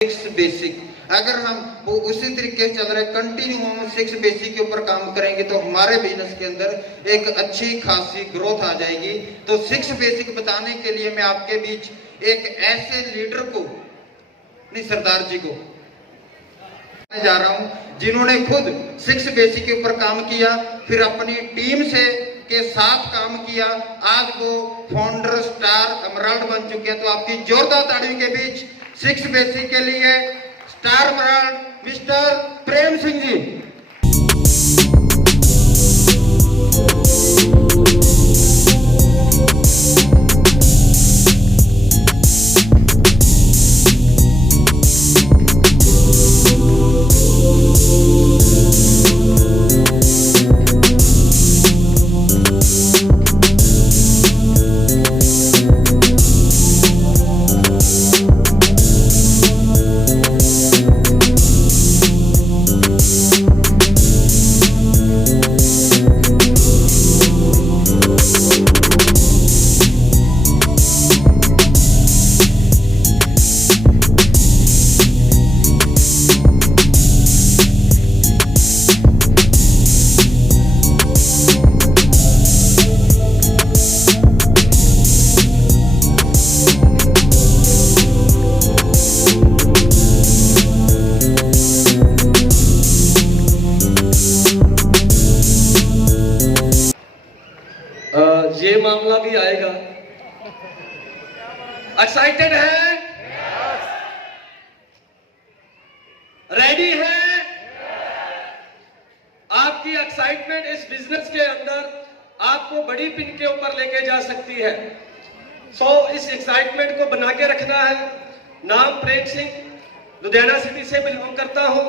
Six basic, अगर हम वो उसी तरीके से चल रहे कंटिन्यू हम सिक्स बेसिक के ऊपर काम करेंगे तो हमारे बिजनेस के अंदर एक अच्छी खासी ग्रोथ आ जाएगी। तो सिक्स बेसिक बताने के लिए मैं आपके बीच एक ऐसे लीडर को, नहीं सरदार जी को जा रहा हूं जिन्होंने खुद सिक्स बेसिक के ऊपर काम किया, फिर अपनी टीम से के साथ काम किया, आज वो फाउंडर स्टार एमराल्ड बन चुके हैं। तो आपकी जोरदार ताड़ियों के बीच सिक्स बेसिक के लिए star emerald mister Prem Singh ji. ये मामला भी आएगा। एक्साइटेड है? रेडी है? आपकी एक्साइटमेंट इस बिजनेस के अंदर आपको बड़ी पिन के ऊपर लेके जा सकती है। इस एक्साइटमेंट को बना के रखना है। नाम प्रेम सिंह, लुधियाना सिटी से बिलोंग करता हूं।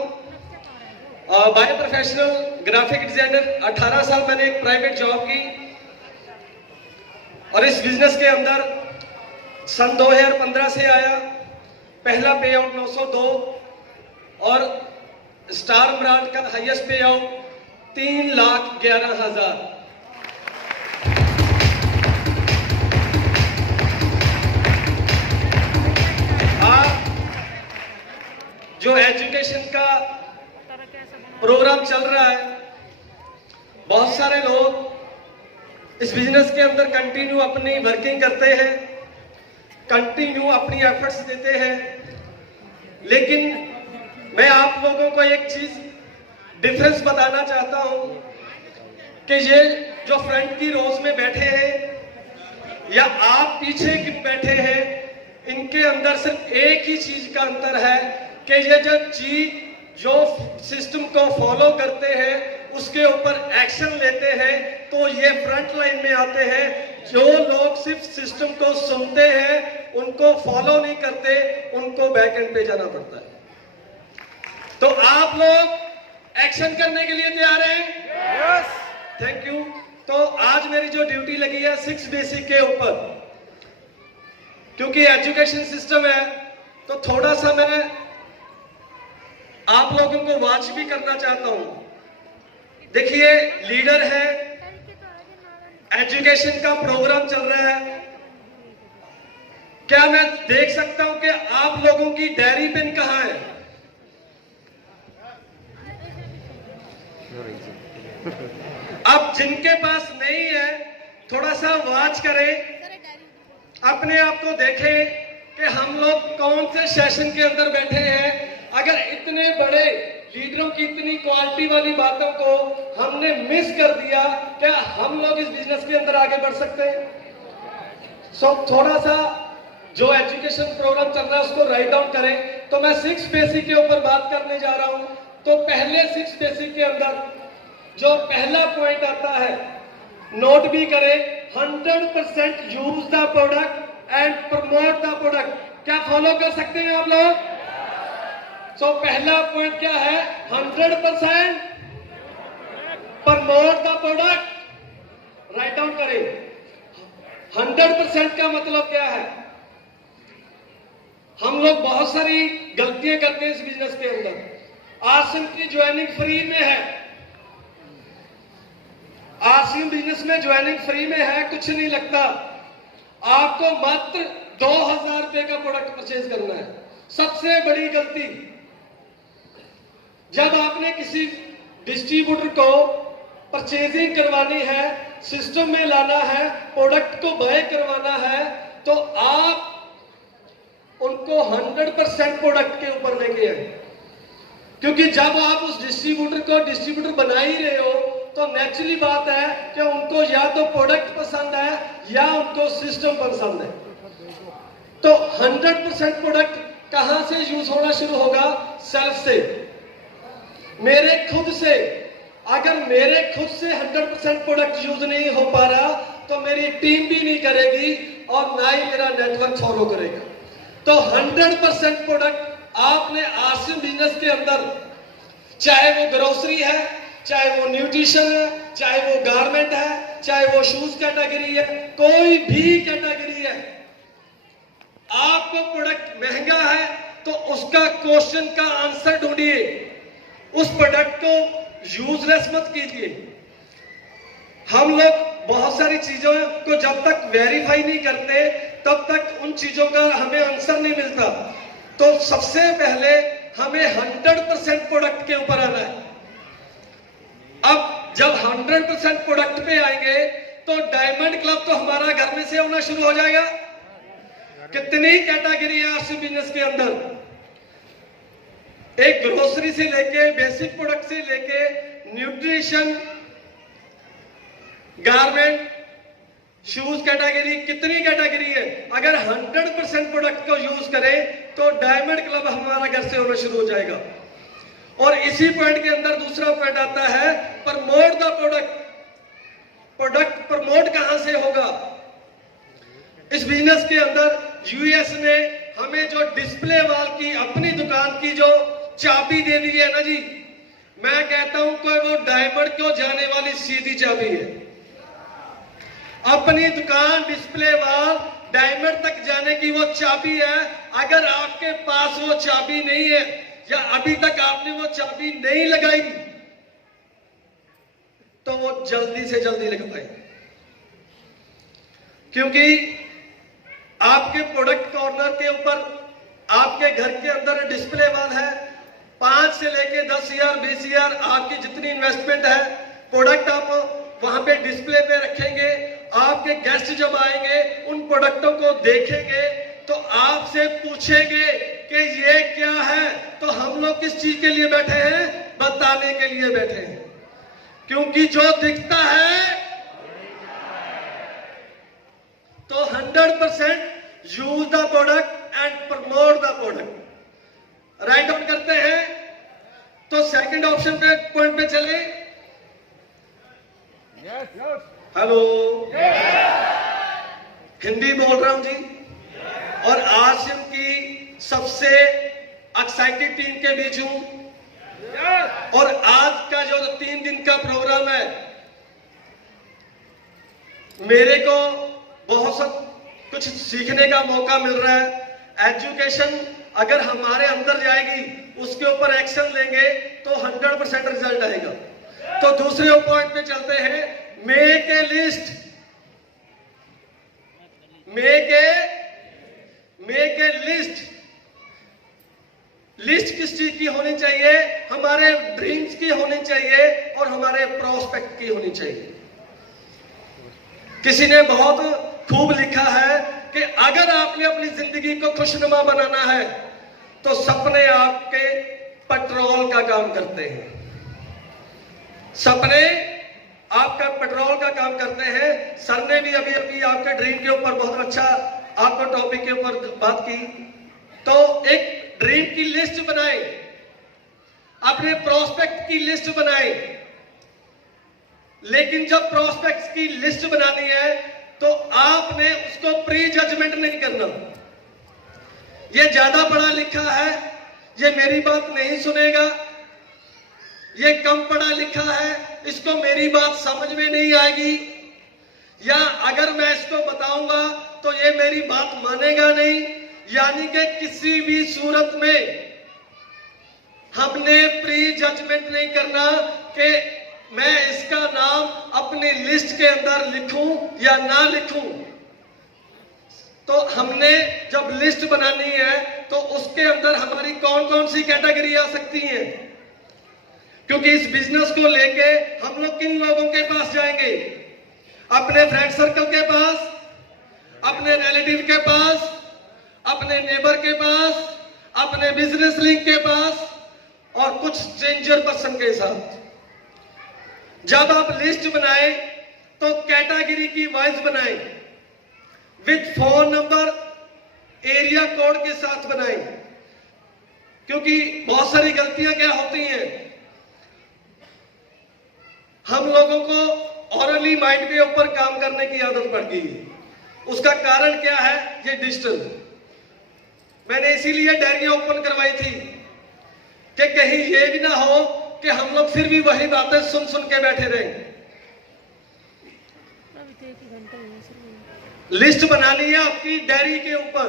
बाय प्रोफेशनल ग्राफिक डिजाइनर, 18 साल मैंने एक प्राइवेट जॉब की और इस बिजनेस के अंदर सन 2015 से आया। पहला पे आउट 902 और स्टार ब्रांड का हाईएस्ट पे आउट 3,11,000। जो एजुकेशन का प्रोग्राम चल रहा है, बहुत सारे लोग इस बिजनेस के अंदर कंटिन्यू अपनी वर्किंग करते हैं, कंटिन्यू अपनी एफर्ट्स देते हैं, लेकिन मैं आप लोगों को एक चीज डिफरेंस बताना चाहता हूं कि ये जो फ्रंट की रोज में बैठे हैं या आप पीछे की बैठे हैं, इनके अंदर सिर्फ एक ही चीज का अंतर है कि ये जो सिस्टम को फॉलो करते हैं उसके ऊपर एक्शन लेते हैं, तो ये फ्रंट लाइन में आते हैं। जो लोग सिर्फ सिस्टम को सुनते हैं, उनको फॉलो नहीं करते, उनको बैक एंड पे जाना पड़ता है। तो आप लोग एक्शन करने के लिए तैयार हैं? यस। Thank you. तो आज मेरी जो ड्यूटी लगी है सिक्स बेसिक के ऊपर, क्योंकि एजुकेशन सिस्टम है तो थोड़ा सा मैं आप लोगों को वॉच भी करना चाहता हूं। देखिए, लीडर है, एजुकेशन का प्रोग्राम चल रहा है। क्या मैं देख सकता हूं कि आप लोगों की डायरी पेन कहां है? अब जिनके पास नहीं है, थोड़ा सा वॉच करें, अपने आप को देखें कि हम लोग कौन से सेशन के अंदर बैठे हैं। अगर इतने बड़े लीडरों की इतनी क्वालिटी वाली बातों को हमने मिस कर दिया, क्या हम लोग इस बिजनेस के अंदर आगे बढ़ सकते हैं? थोड़ा सा जो एजुकेशन प्रोग्राम चल रहा है उसको राइट डाउन करें। तो मैं सिक्स बेसिक के ऊपर बात करने जा रहा हूं। तो पहले सिक्स बेसिक के अंदर जो पहला पॉइंट आता है, नोट भी करें, 100% use the product and promote the product. क्या फॉलो कर सकते हैं आप लोग? पहला पॉइंट क्या है? 100% promote the product. Write down करें। 100% का मतलब क्या है? हम लोग बहुत सारी गलतियां करते हैं इस बिजनेस के अंदर। आरसीएम की ज्वाइनिंग फ्री में है, आरसीएम बिजनेस में ज्वाइनिंग फ्री में है, कुछ नहीं लगता। आपको मात्र 2000 रुपए का प्रोडक्ट परचेज करना है। सबसे बड़ी गलती, जब आपने किसी डिस्ट्रीब्यूटर को परचेजिंग करवानी है, सिस्टम में लाना है, प्रोडक्ट को बाय करवाना है, तो आप उनको 100% प्रोडक्ट के ऊपर लेके आए। क्योंकि जब आप उस डिस्ट्रीब्यूटर को डिस्ट्रीब्यूटर बना ही रहे हो, तो नेचुरली बात है कि उनको या तो प्रोडक्ट पसंद है या उनको सिस्टम पसंद है। तो 100% प्रोडक्ट कहां से यूज होना शुरू होगा? सेल्फ से, मेरे खुद से। अगर मेरे खुद से 100% प्रोडक्ट यूज नहीं हो पा रहा, तो मेरी टीम भी नहीं करेगी और ना ही मेरा नेटवर्क फॉलो करेगा। तो 100% प्रोडक्ट आपने आसिम बिजनेस के अंदर, चाहे वो ग्रोसरी है, चाहे वो न्यूट्रिशन है, चाहे वो गारमेंट है, चाहे वो शूज कैटेगरी है, कोई भी कैटेगरी है, आपको प्रोडक्ट महंगा है तो उसका क्वेश्चन का आंसर ढूंढिए। उस प्रोडक्ट को यूजलेस मत कीजिए। हम लोग बहुत सारी चीजों को जब तक वेरीफाई नहीं करते, तब तक उन चीजों का हमें आंसर नहीं मिलता। तो सबसे पहले हमें 100% प्रोडक्ट के ऊपर आना है। अब जब 100% प्रोडक्ट पे आएंगे, तो डायमंड क्लब तो हमारा घर में से होना शुरू हो जाएगा। कितनी कैटेगरी है आसिम बिजनेस के अंदर, एक ग्रोसरी से लेके बेसिक प्रोडक्ट से लेके न्यूट्रिशन, गारमेंट, शूज कैटेगरी, कितनी कैटेगरी है। अगर 100% प्रोडक्ट को यूज करें तो डायमंड क्लब हमारा घर से होना शुरू हो जाएगा। और इसी पॉइंट के अंदर दूसरा पॉइंट आता है, promote the product. Product promote कहां से होगा? इस बिजनेस के अंदर यूएस ने हमें जो डिस्प्ले वॉल की अपनी दुकान की जो चाबी दे दी है ना जी, मैं कहता हूं कोई वो डायमंड को जाने वाली सीधी चाबी है। अपनी दुकान डिस्प्ले वॉल डायमंड तक जाने की वो चाबी है। अगर आपके पास वो चाबी नहीं है, या अभी तक आपने वो चाबी नहीं लगाई, तो वो जल्दी से जल्दी लगवाएं। क्योंकि आपके प्रोडक्ट कॉर्नर के ऊपर, आपके घर के अंदर डिस्प्ले वॉल है, 5 से लेके 10,000 20,000 आपकी जितनी इन्वेस्टमेंट है, प्रोडक्ट आप वहां पे डिस्प्ले पे रखेंगे। आपके गेस्ट जब आएंगे, उन प्रोडक्टों को देखेंगे, तो आपसे पूछेंगे कि ये क्या है। तो हम लोग किस चीज के लिए बैठे हैं? बताने के लिए बैठे हैं। क्योंकि जो दिखता है, तो 100% use the product and promote the product. Write down करते हैं। तो सेकंड ऑप्शन पे पॉइंट पे चले। हेलो, हिंदी बोल रहा हूं जी। और आसिम की सबसे एक्साइटेड टीम के बीच हूं। और आज का जो 3 दिन का प्रोग्राम है, मेरे को बहुत सब कुछ सीखने का मौका मिल रहा है। एजुकेशन अगर हमारे अंदर जाएगी, उसके ऊपर एक्शन लेंगे, तो 100% रिजल्ट आएगा। तो दूसरे पॉइंट पे चलते हैं। Make a list. Make a list. List किस चीज की होनी चाहिए? हमारे ड्रीम्स की होनी चाहिए और हमारे प्रोस्पेक्ट की होनी चाहिए। किसी ने बहुत खूब लिखा है कि अगर आपने अपनी जिंदगी को खुशनुमा बनाना है, तो सपने आपके पेट्रोल का काम करते हैं। सपने आपका पेट्रोल का काम करते हैं। सर ने भी अभी अभी आपके ड्रीम के ऊपर बहुत अच्छा आपको टॉपिक के ऊपर बात की। तो एक ड्रीम की लिस्ट बनाए, अपने प्रोस्पेक्ट की लिस्ट बनाए। लेकिन जब प्रोस्पेक्ट्स की लिस्ट बनानी है, तो आपने उसको प्री जजमेंट नहीं करना। ये ज्यादा पढ़ा लिखा है, ये मेरी बात नहीं सुनेगा, ये कम पढ़ा लिखा है, इसको मेरी बात समझ में नहीं आएगी, या अगर मैं इसको बताऊंगा तो ये मेरी बात मानेगा नहीं। यानी कि किसी भी सूरत में हमने प्री जजमेंट नहीं करना कि मैं इसका नाम अपनी लिस्ट के अंदर लिखूं या ना लिखूं। तो हमने जब लिस्ट बनानी है, तो उसके अंदर हमारी कौन कौन सी कैटेगरी आ सकती है, क्योंकि इस बिजनेस को लेके हम लोग किन लोगों के पास जाएंगे? अपने फ्रेंड सर्कल के पास, अपने रिलेटिव के पास, अपने नेबर के पास, अपने बिजनेस लिंक के पास और कुछ स्ट्रेंजर पर्सन के साथ। जब आप लिस्ट बनाए तो कैटेगरी की वाइज बनाए, with phone number, area code के साथ बनाए, क्योंकि बहुत सारी गलतियां क्या होती हैं, हम लोगों को ऑरली माइंड के ऊपर काम करने की आदत पड़ गई है। उसका कारण क्या है? ये डिजिटल। मैंने इसीलिए डायरियां ओपन करवाई थी कि कहीं ये भी ना हो कि हम लोग फिर भी वही बातें सुन सुन के बैठे रहे। लिस्ट बनानी है आपकी डायरी के ऊपर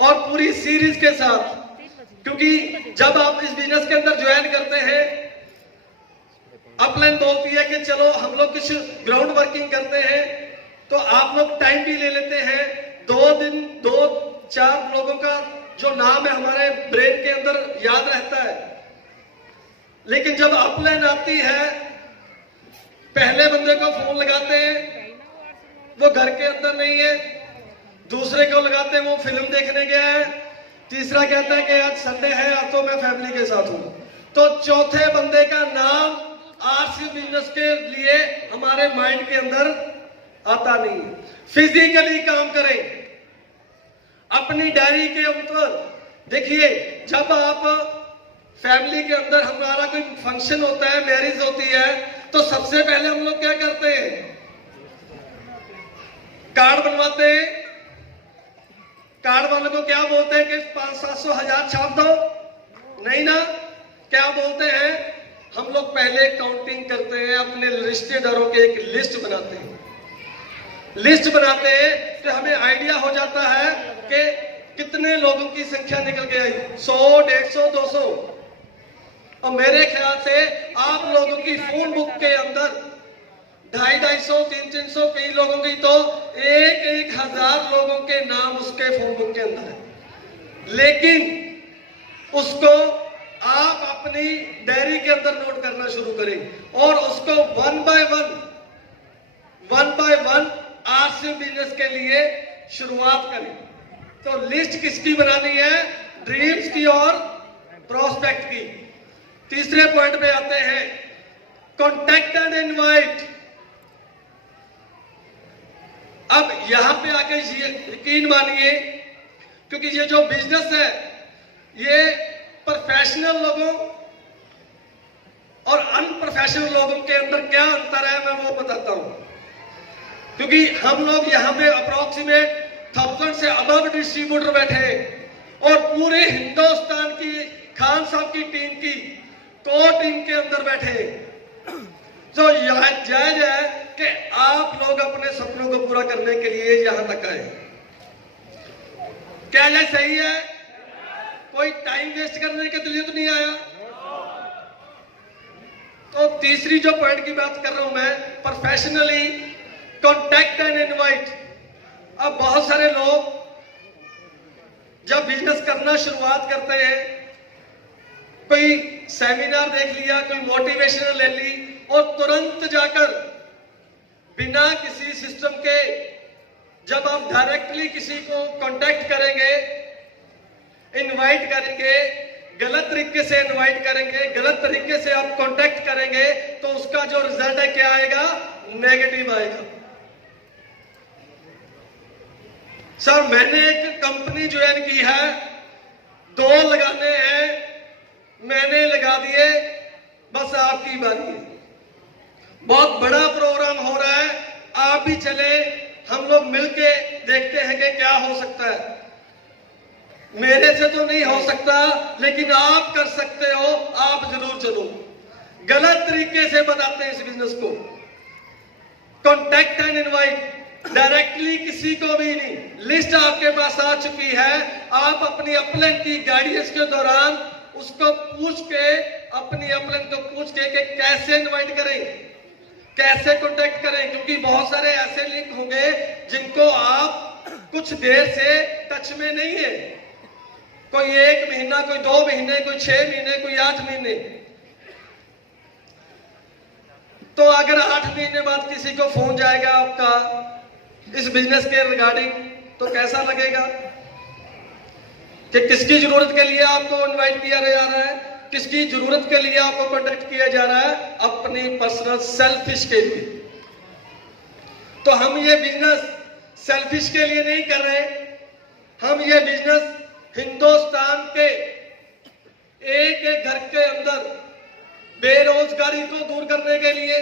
और पूरी सीरीज के साथ, क्योंकि जब आप इस बिजनेस के अंदर ज्वाइन करते हैं, अपलाइन बोलती है कि चलो हम लोग कुछ ग्राउंड वर्किंग करते हैं, तो आप लोग टाइम भी ले लेते हैं। 2 दिन 2-4 लोगों का जो नाम है हमारे ब्रेन के अंदर याद रहता है, लेकिन जब अपलाइन आती है, पहले बंदे को फोन लगाते हैं, वो घर के अंदर नहीं है, दूसरे को लगाते हैं वो फिल्म देखने गया है, तीसरा कहता है कि आज संडे है, आज तो मैं फैमिली के साथ हूं, तो चौथे बंदे का नाम आरसी बिजनेस के लिए हमारे माइंड के अंदर आता नहीं। फिजिकली काम करें, अपनी डायरी के ऊपर देखिए। जब आप फैमिली के अंदर हमारा कोई फंक्शन होता है, मैरिज होती है, तो सबसे पहले हम लोग क्या करते हैं? कार्ड बनवाते हैं। कार्ड वालों को क्या बोलते हैं कि 500-700 1000 छाप दो? नहीं ना, क्या बोलते हैं? हम लोग पहले काउंटिंग करते हैं, अपने रिश्तेदारों के एक लिस्ट बनाते हैं। लिस्ट बनाते हैं तो हमें आइडिया हो जाता है कि कितने लोगों की संख्या निकल के आई, 100, 150, 200। और मेरे ख्याल से आप लोगों की फोन बुक के अंदर 250, 300, कई लोगों की तो 1,000 लोगों के नाम उसके फोन बुक के अंदर है, लेकिन उसको आप अपनी डायरी के अंदर नोट करना शुरू करें और उसको 1 बाय 1 आरसी बिजनेस के लिए शुरुआत करें। तो लिस्ट किसकी बनानी है? ड्रीम्स की और प्रोस्पेक्ट की। तीसरे पॉइंट पे आते हैं, कॉन्टैक्ट एंड इनवाइट। अब यहां पे आके यकीन मानिए, क्योंकि ये जो बिजनेस है ये प्रोफेशनल लोगों और अनप्रोफेशनल लोगों के अंदर क्या अंतर है मैं वो बताता हूं। क्योंकि हम लोग यहां पे अप्रोक्सीमेट 1000 से अबव डिस्ट्रीब्यूटर बैठे हैं और पूरे हिंदुस्तान की खान साहब की टीम की कोर टीम के अंदर बैठे हैं। तो यह जायज है कि आप लोग अपने सपनों को पूरा करने के लिए यहां तक आए। क्या यह सही है? कोई टाइम वेस्ट करने के लिए तो नहीं आया। तो तीसरी जो पॉइंट की बात कर रहा हूं मैं, प्रोफेशनली कॉन्टैक्ट एंड इनवाइट। अब बहुत सारे लोग जब बिजनेस करना शुरुआत करते हैं, कोई सेमिनार देख लिया, कोई मोटिवेशनल ले ली और तुरंत जाकर बिना किसी सिस्टम के जब आप डायरेक्टली किसी को कांटेक्ट करेंगे, इनवाइट करेंगे, गलत तरीके से इनवाइट करेंगे, गलत तरीके से आप कांटेक्ट करेंगे, तो उसका जो रिजल्ट है क्या आएगा? नेगेटिव आएगा। सर मैंने एक कंपनी ज्वाइन की है, 2 लगाने हैं, मैंने लगा दिए, बस आपकी बारी है। बहुत बड़ा प्रोग्राम हो रहा है, आप भी चले, हम लोग मिलके देखते हैं कि क्या हो सकता है। मेरे से तो नहीं हो सकता, लेकिन आप कर सकते हो, आप जरूर चलो। गलत तरीके से बताते हैं इस बिजनेस को। कॉन्टैक्ट एंड इनवाइट, डायरेक्टली किसी को भी नहीं। लिस्ट आपके पास आ चुकी है, आप अपनी अपलाइन की गाइडेंस के दौरान उसको पूछ के, अपनी अपलाइन को पूछ के कि कैसे इनवाइट करें, कैसे कांटेक्ट करें, क्योंकि बहुत सारे ऐसे लिंक होंगे जिनको आप कुछ देर से टच में नहीं है, कोई 1 महीना, कोई 2 महीने, कोई 6 महीने, कोई 8 महीने। तो अगर 8 महीने बाद किसी को फोन जाएगा आपका इस बिजनेस के रिगार्डिंग, तो कैसा लगेगा कि किसकी जरूरत के लिए आपको इनवाइट किया जा रहा है, किसकी जरूरत के लिए आपको कांटेक्ट किया जा रहा है? अपनी पर्सनल सेल्फिश के लिए। तो हम ये बिजनेस सेल्फिश के लिए नहीं कर रहे, हम ये बिजनेस हिंदुस्तान के एक एक घर के अंदर बेरोजगारी को दूर करने के लिए,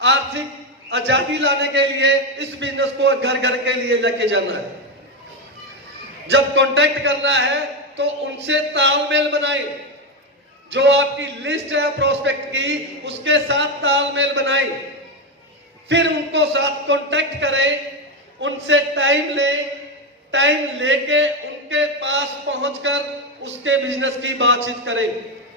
आर्थिक आजादी लाने के लिए इस बिजनेस को घर घर के लिए लेके जाना है। जब कांटेक्ट करना है तो उनसे तालमेल बनाए, जो आपकी लिस्ट है प्रोस्पेक्ट की उसके साथ तालमेल बनाए, फिर उनको साथ कांटेक्ट करें, उनसे टाइम लेके उनके पास पहुंचकर उसके बिजनेस की बातचीत करें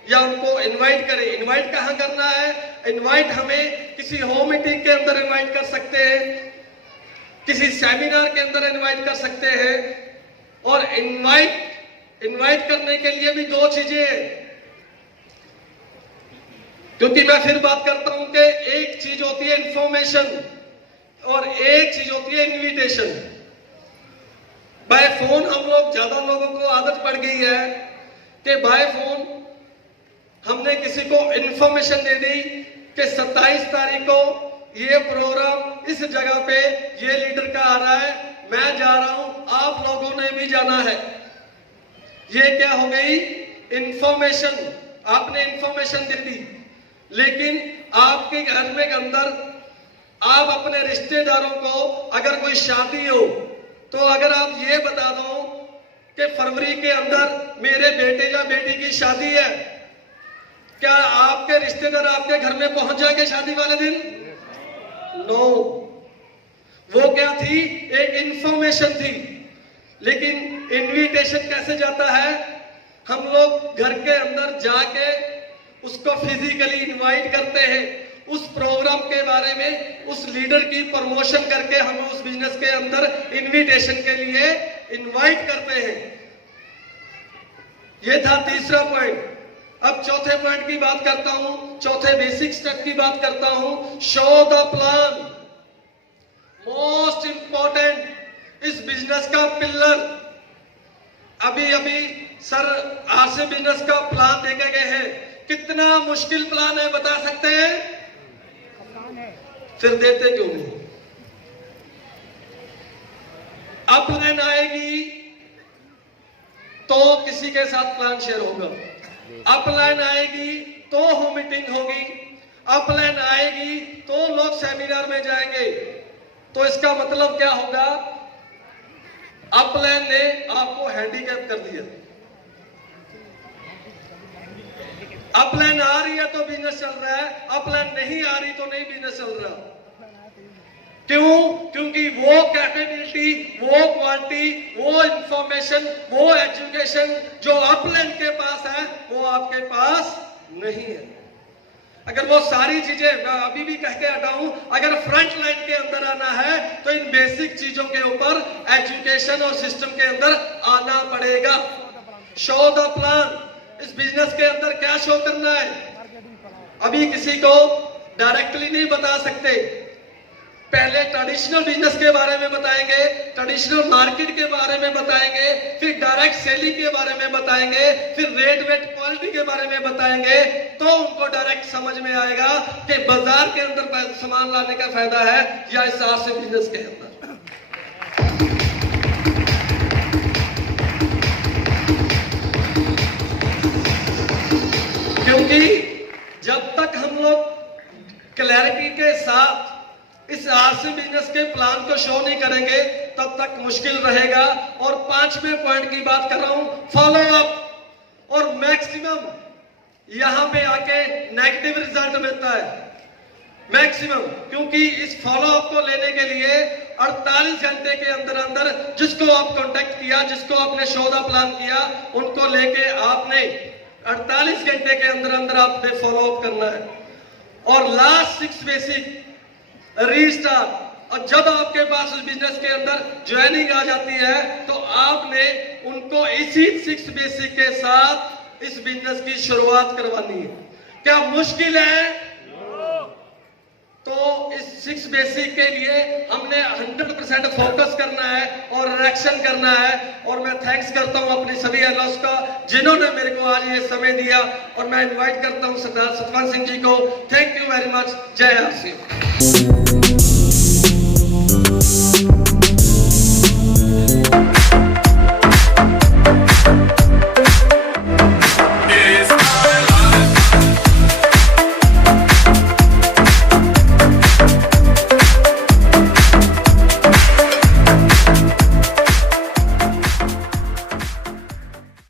या उनको इनवाइट करें। इनवाइट कहां करना है? इनवाइट हमें किसी होम मीटिंग के अंदर इनवाइट कर सकते हैं, किसी सेमिनार के अंदर इनवाइट कर सकते हैं। और इनवाइट करने के लिए भी 2 चीजें हैं, क्योंकि मैं फिर बात करता हूं कि एक चीज होती है इंफॉर्मेशन और एक चीज होती है इनविटेशन। बाय फोन हम लोग, ज्यादा लोगों को आदत पड़ गई है कि बाय फोन हमने किसी को इंफॉर्मेशन दे दी कि 27 तारीख को ये प्रोग्राम इस जगह पे ये लीडर का आ रहा है, मैं जा रहा हूं, आप लोगों ने भी जाना है। ये क्या हो गई? इंफॉर्मेशन। आपने इंफॉर्मेशन दे दी, लेकिन आपके घर में अंदर आप अपने रिश्तेदारों को, अगर कोई शादी हो तो अगर आप ये बता दो कि फरवरी के अंदर मेरे बेटे या बेटी की शादी है, क्या आपके रिश्तेदार आपके घर में पहुंच जाएंगे शादी वाले दिन? नो। वो क्या थी? एक इंफॉर्मेशन थी। लेकिन इनविटेशन कैसे जाता है? हम लोग घर के अंदर जाके उसको फिजिकली इनवाइट करते हैं, उस प्रोग्राम के बारे में, उस लीडर की प्रमोशन करके हम उस बिजनेस के अंदर इनविटेशन के लिए इनवाइट करते हैं। ये था तीसरा पॉइंट। अब चौथे पॉइंट की बात करता हूं, चौथे बेसिक स्टेप की बात करता हूं। Show the plan, most important इस बिजनेस का पिलर। अभी सर आरसे बिजनेस का प्लान देखे गए हैं, कितना मुश्किल प्लान है बता सकते हैं? फिर देते क्यों नहीं? अपलाइन आएगी तो किसी के साथ प्लान शेयर होगा, अपलाइन आएगी तो होम मीटिंग होगी, अपलाइन आएगी तो लोग सेमिनार में जाएंगे। तो इसका मतलब क्या होगा? अपलाइन ने आपको हैंडीकैप कर दिया। अपलाइन आ रही है तो बिजनेस चल रहा है, अपलाइन नहीं आ रही तो नहीं बिजनेस चल रहा। क्यों? क्योंकि वो कैपेबिलिटी, वो क्वालिटी, वो इंफॉर्मेशन, वो एजुकेशन जो अपलाइन के पास है वो आपके पास नहीं है। अगर वो सारी चीजें, मैं अभी भी कह के हटा हूं, अगर फ्रंट लाइन के अंदर आना है तो इन बेसिक चीजों के ऊपर एजुकेशन और सिस्टम के अंदर आना पड़ेगा। Show the plan. इस बिजनेस के अंदर क्या शो करना है? अभी किसी को डायरेक्टली नहीं बता सकते, पहले ट्रेडिशनल बिजनेस के बारे में बताएंगे, ट्रेडिशनल मार्केट के बारे में बताएंगे, फिर डायरेक्ट सेलिंग के बारे में बताएंगे, फिर रेट वेट क्वालिटी के बारे में बताएंगे, तो उनको डायरेक्ट समझ में आएगा कि बाजार के अंदर सामान लाने का फायदा है या इस आरसे बिजनेस के अंदर। क्योंकि जब तक हम लोग क्लैरिटी के साथ इस आरसी बिजनेस के प्लान को शो नहीं करेंगे तब तक मुश्किल रहेगा। और 5वें पॉइंट की बात कर रहा हूं, फॉलो अप। और मैक्सिमम यहां पे आके नेगेटिव रिजल्ट मिलता है, मैक्सिमम। क्योंकि इस फॉलो अप को लेने के लिए 48 घंटे के अंदर अंदर जिसको आप कांटेक्ट किया, जिसको आपने शो द प्लान किया, उनको लेके आपने 48 घंटे के अंदर अंदर आपने फॉलो अप करना है। और लास्ट 6 बेसिक रीस्टार्ट, और जब आपके पास उस बिजनेस के अंदर ज्वाइनिंग आ जाती है तो आपने उनको इसी 6 बेसिक के साथ इस बिजनेस की शुरुआत करवानी है। क्या मुश्किल है? तो इस 6 बेसिक के लिए हमने 100% फोकस करना है और एक्शन करना है। और मैं थैंक्स करता हूं अपने सभी एलॉस का जिन्होंने मेरे को आज ये समय दिया, और मैं इनवाइट करता हूं सरदार सतवंत सिंह जी को। Thank you very much. जय आसिफ।